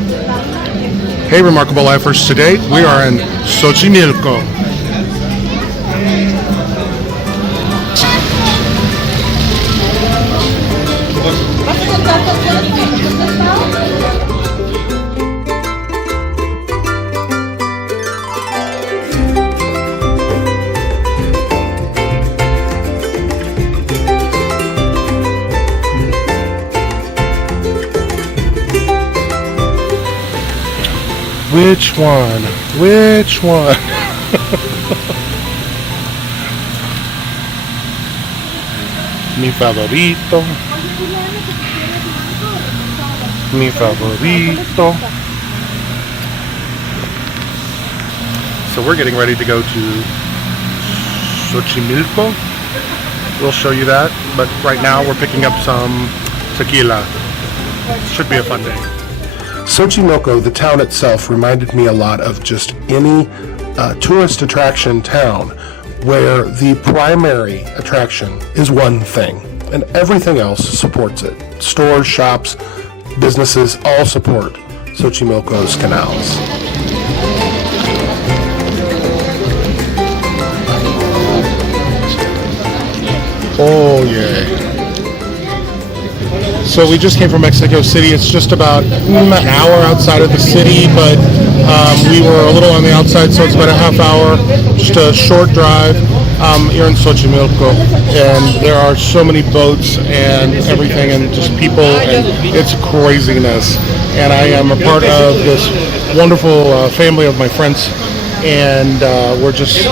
Hey, Remarkable Lifers. Today we are in Xochimilco. Which one? Which one? Mi favorito. Mi favorito. So we're getting ready to go to Xochimilco. We'll show you that, but right now we're picking up some tequila. Should be a fun day. Xochimilco, the town itself, reminded me a lot of just any tourist attraction town where the primary attraction is one thing and everything else supports it. Stores, shops, businesses all support Xochimilco's canals. Oh yeah. So we just came from Mexico City. It's just about an hour outside of the city, but we were a little on the outside, so it's about a half hour, just a short drive. Here in Xochimilco, and there are so many boats and everything, and just people, and it's craziness. And I am a part of this wonderful family of my friends, and we're just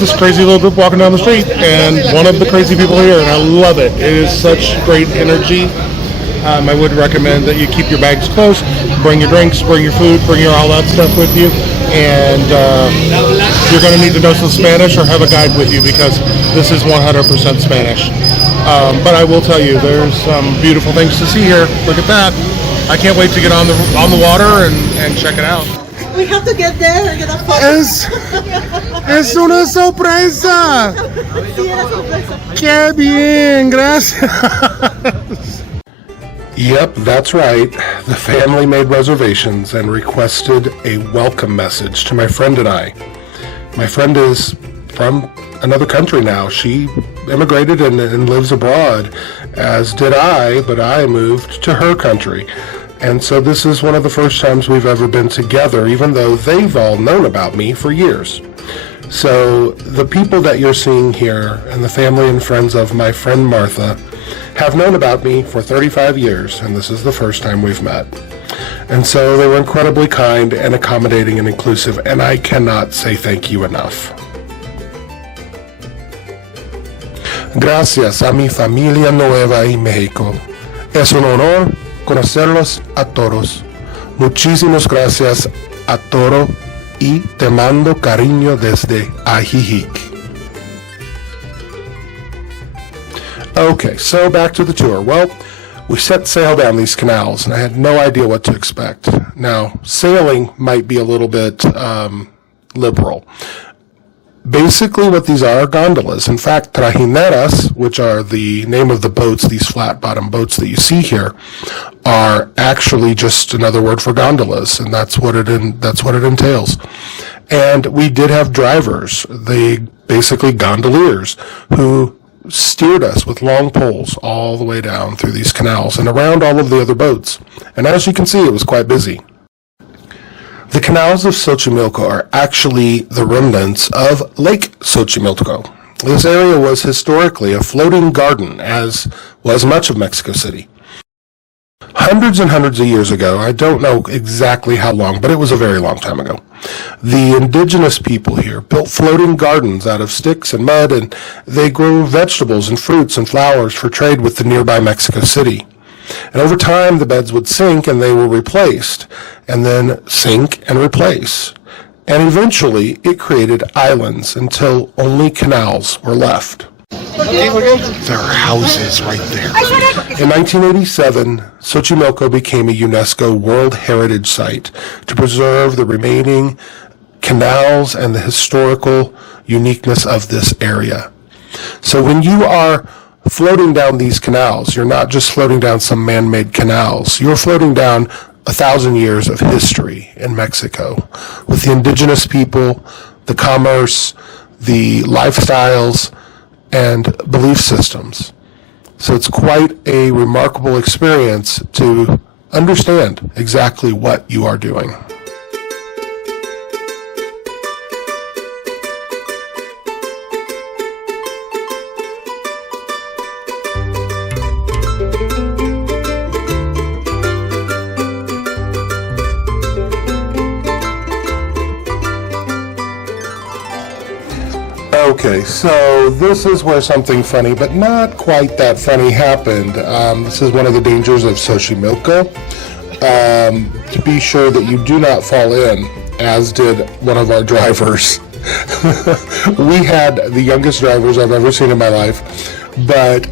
this crazy little group walking down the street, and one of the crazy people here, and I love it. It is such great energy. I would recommend that you keep your bags close, bring your drinks, bring your food, bring your all that stuff with you, and you're going to need to know some Spanish or have a guide with you because this is 100% Spanish. But I will tell you, there's some beautiful things to see here. Look at that. I can't wait to get on the water and check it out. We have to get there and get a photo. Es una sorpresa. Sí, era sorpresa. Qué bien, gracias. Yep, that's right. The family made reservations and requested a welcome message to my friend and I. My friend is from another country now. She immigrated and lives abroad, as did I, but I moved to her country. And so this is one of the first times we've ever been together, even though they've all known about me for years. So the people that you're seeing here and the family and friends of my friend Martha have known about me for 35 years, and this is the first time we've met. And so they were incredibly kind and accommodating and inclusive, and I cannot say thank you enough. Gracias a mi familia nueva en México. Es un honor conocerlos a todos. Muchísimas gracias a todo y te mando cariño desde Ajijic. Okay, so back to the tour. Well, we set sail down these canals, and I had no idea what to expect. Now, sailing might be a little bit liberal. Basically, what these are gondolas. In fact, trajineras, which are the name of the boats, these flat-bottom boats that you see here, are actually just another word for gondolas, and that's what it entails. And we did have drivers, basically gondoliers, who steered us with long poles all the way down through these canals and around all of the other boats. And as you can see, it was quite busy. The canals of Xochimilco are actually the remnants of Lake Xochimilco. This area was historically a floating garden, as was much of Mexico City. Hundreds and hundreds of years ago, I don't know exactly how long, but it was a very long time ago, the indigenous people here built floating gardens out of sticks and mud, and they grew vegetables and fruits and flowers for trade with the nearby Mexico City. And over time, the beds would sink and they were replaced, and then sink and replace. And eventually, it created islands until only canals were left. There are houses right there. In 1987, Xochimilco became a UNESCO World Heritage Site to preserve the remaining canals and the historical uniqueness of this area. So when you are floating down these canals. You're not just floating down some man-made canals. You're floating down 1,000 years of history in Mexico with the indigenous people, the commerce, the lifestyles, and belief systems. So it's quite a remarkable experience to understand exactly what you are doing. Okay, so this is where something funny, but not quite that funny, happened. This is one of the dangers of Xochimilco. To be sure that you do not fall in, as did one of our drivers. We had the youngest drivers I've ever seen in my life, but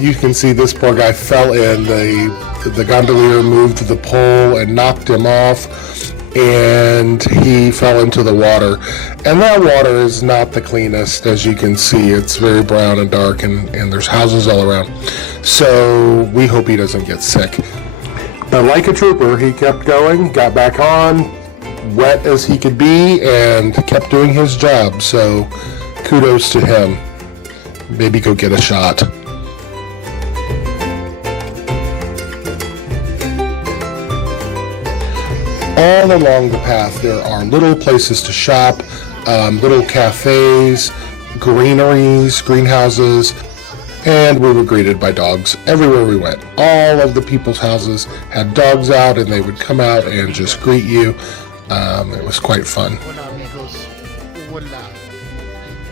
you can see this poor guy fell in. The gondolier moved the pole and knocked him off, and he fell into the water. And that water is not the cleanest, as you can see. It's very brown and dark, and there's houses all around. So we hope he doesn't get sick. But like a trooper, he kept going, got back on, wet as he could be, and kept doing his job. So kudos to him. Maybe go get a shot. All along the path, there are little places to shop, little cafes, greeneries, greenhouses, and we were greeted by dogs everywhere we went. All of the people's houses had dogs out, and they would come out and just greet you. It was quite fun. Hola amigos, hola,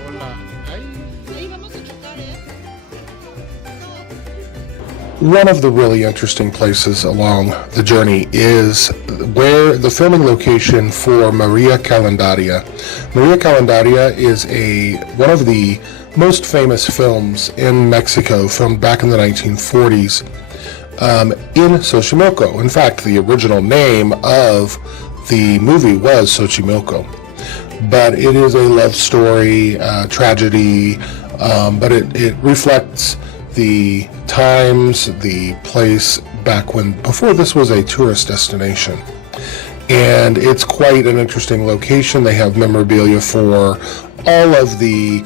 hola. One of the really interesting places along the journey is where the filming location for Maria Calendaria. Maria Calendaria is one of the most famous films in Mexico, filmed back in the 1940s in Xochimilco. In fact, the original name of the movie was Xochimilco. But it is a love story, tragedy, but it reflects the times, the place back before this was a tourist destination. And it's quite an interesting location. They have memorabilia for all of the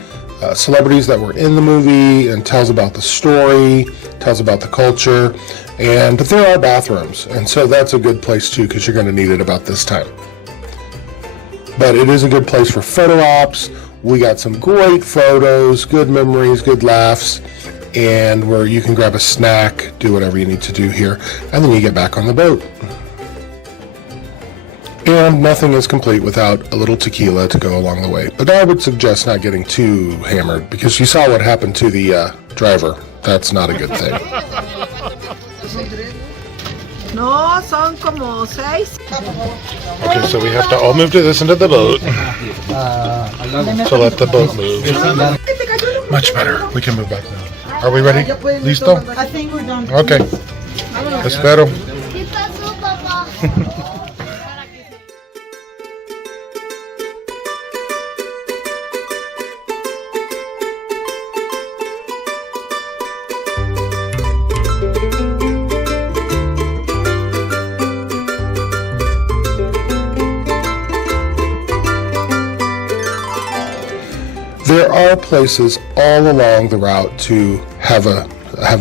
celebrities that were in the movie, and tells about the story, tells about the culture, but there are bathrooms, and so that's a good place too, because you're going to need it about this time. But it is a good place for photo ops. We got some great photos, good memories, good laughs, and where you can grab a snack, do whatever you need to do here, and then you get back on the boat. And nothing is complete without a little tequila to go along the way. But I would suggest not getting too hammered, because you saw what happened to the driver. That's not a good thing. No, son como 6. Okay, so we have to all move to this end of the boat to let the boat move. Much better. We can move back now. Are we ready? Listo? I think we're done. Okay. Espero. ¿Qué pasó, papá? There are places all along the route to have a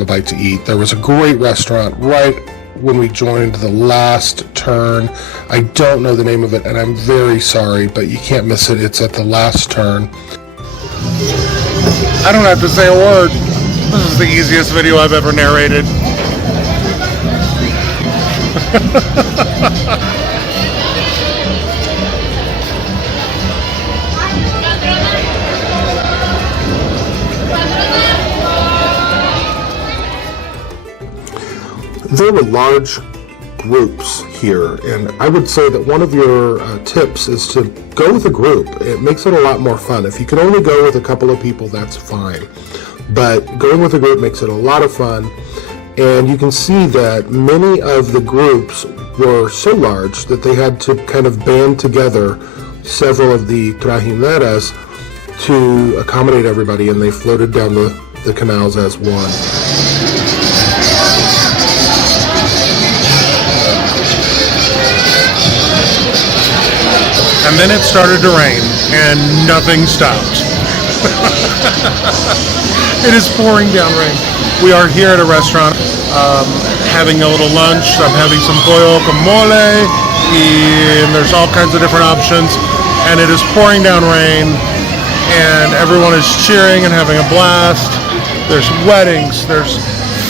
bite to eat. There was a great restaurant right when we joined the last turn. I don't know the name of it, and I'm very sorry, but you can't miss it. It's at the last turn. I don't have to say a word. This is the easiest video I've ever narrated. There were large groups here, and I would say that one of your tips is to go with a group. It makes it a lot more fun. If you can only go with a couple of people, that's fine. But going with a group makes it a lot of fun, and you can see that many of the groups were so large that they had to kind of band together several of the trajineras to accommodate everybody, and they floated down the canals as one. And then it started to rain, and nothing stopped. It is pouring down rain. We are here at a restaurant having a little lunch. I'm having some pollo con mole, and there's all kinds of different options. And it is pouring down rain, and everyone is cheering and having a blast. There's weddings, there's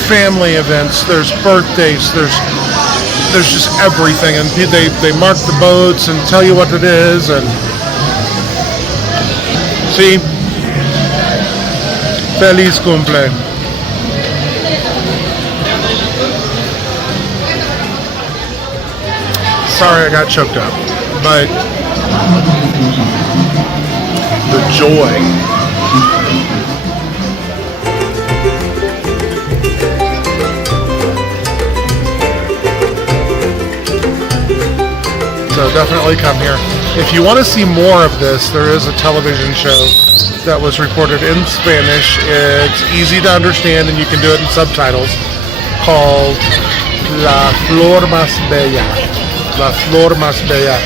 family events, there's birthdays, there's just everything, and they mark the boats and tell you what it is, and see, feliz cumple. Sorry I got choked up, but the joy. So definitely come here. If you want to see more of this, there is a television show that was recorded in Spanish. It's easy to understand and you can do it in subtitles, called La Flor Más Bella. La Flor Más Bella.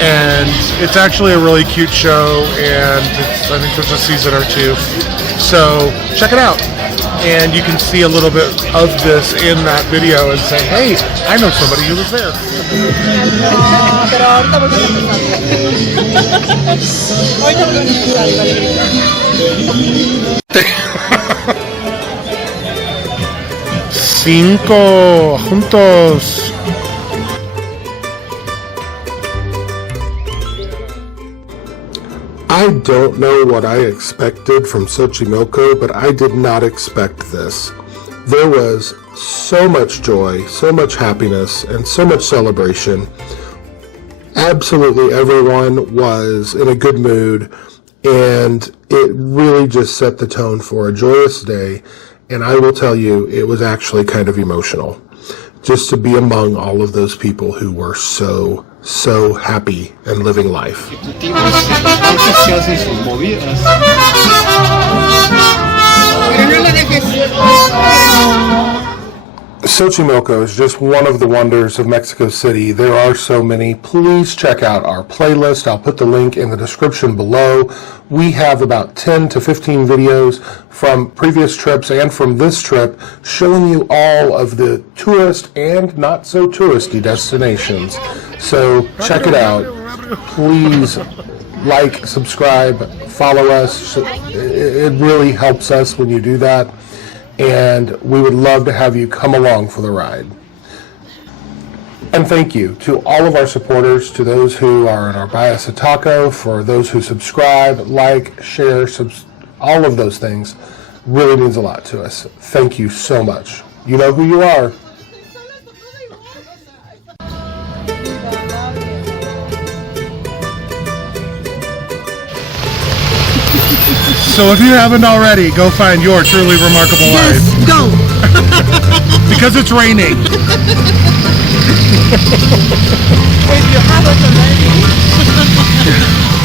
And it's actually a really cute show, and I think there's a season or two. So check it out. And you can see a little bit of this in that video and say, hey, I know somebody who was there. Pero ahorita vuelven a empezar. Ahorita vuelven a empezar, igual. 5 juntos. I don't know what I expected from Xochimilco, but I did not expect this. There was so much joy, so much happiness, and so much celebration. Absolutely everyone was in a good mood, and it really just set the tone for a joyous day. And I will tell you, it was actually kind of emotional just to be among all of those people who were so happy and living life. Xochimilco is just one of the wonders of Mexico City. There are so many. Please check out our playlist. I'll put the link in the description below. We have about 10 to 15 videos from previous trips and from this trip showing you all of the tourist and not so touristy destinations. So check it out. Please like, subscribe, follow us. It really helps us when you do that. And we would love to have you come along for the ride. And thank you to all of our supporters, to those who are in our Buy Us a Taco, for those who subscribe, like, share, all of those things really means a lot to us. Thank you so much. You know who you are. So if you haven't already, go find your truly remarkable life. Yes, go. Because it's raining. If you have it already.